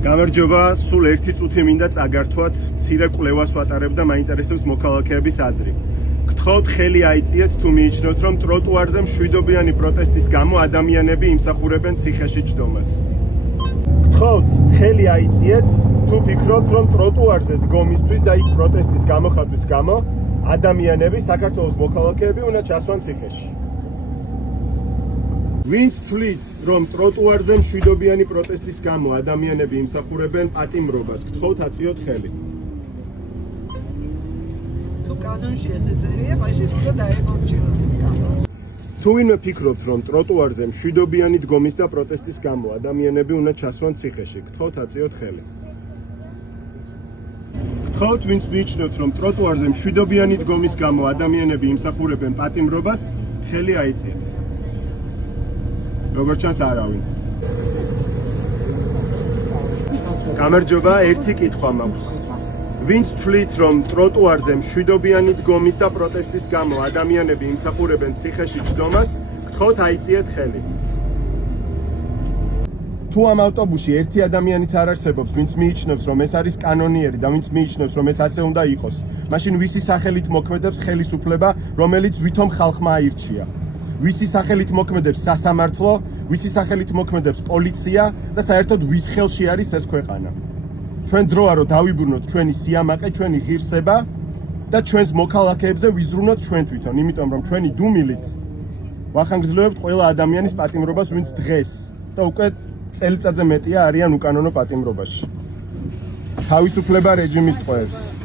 გამარჯობა, სულ ერთი წუთი მინდა წაგართვათ, მცირე კვლევას ვატარებ და მაინტერესებს მოქალაქეების აზრი. გთხოვთ ხელი აიწიეთ თუ მიიჩნევთ, რომ ტროტუარზე მშვიდობიანი პროტესტის გამო ადამიანები იმსახურებენ ციხეში ჯდომას. გთხოვთ ხელი აიწიეთ თუ ფიქრობთ, რომ ტროტუარზე დგომისთვის და იქ პროტესტის გამოხატვის გამო ადამიანები, საქართველოს მოქალაქეები უნდა ჩასვან ციხეში. ვინც თვლით, რომ ტროტუარზე მშვიდობიანი პროტესტის გამო ადამიანები იმსახურებენ პატიმრობას, გთხოვთ აწიოთ ხელი. თუ კანონში ესე წერია, მაშინ უნდა დაემორჩილოთ კანონს. თუ ვინმე ფიქრობთ, რომ ტროტუარზე მშვიდობიანი დგომის და პროტესტის გამო ადამიანები უნდა ჩასვან ციხეში, გთხოვთ აწიოთ ხელი. გთხოვთ, ვინც მიიჩნევთ, რომ ტროტუარზე მშვიდობიანი დგომის გამო ადამიანები იმსახურებენ პატიმრობას, ხელი აიწიეთ. როგორც ჩანს არავინ. გამარჯობა, ერთი კითხვა მაქვს. ვინც თვლით, რომ ტროტუარზე მშვიდობიანი დგომის და პროტესტის გამო ადამიანები იმსახურებენ ციხეში ჯდომას, გთხოვთ აიწიეთ ხელი. თუ ამ ავტობუსში ერთი ადამიანიც არ არსებობს, ვინც მიიჩნევს, რომ ეს არის კანონიერი და ვინც მიიჩნევს, რომ ეს ასე უნდა იყოს, მაშინ ვისი სახელით მოქმედებს ხელისუფლება, რომელიც ვითომ ხალხმა აირჩია? ვისი სახელით მოქმედებს სასამართლო, ვისი სახელით მოქმედებს პოლიცია და საერთოდ ვის ხელში არის ეს ქვეყანა? ჩვენ დროა რომ დავიბრუნოთ ჩვენი სიამაყე, ჩვენი ღირსება და ჩვენს მოქალაქეებზე ვიზრუნოთ ჩვენ თვითონ, იმიტომ რომ ჩვენი დუმილით ვახანგრძლივებთ ყველა ადამიანის პატიმრობას, ვინც დღეს და უკვე წელიწადზე მეტია არიან უკანონო პატიმრობაში. თავისუფლება რეჟიმის ტყვეებს.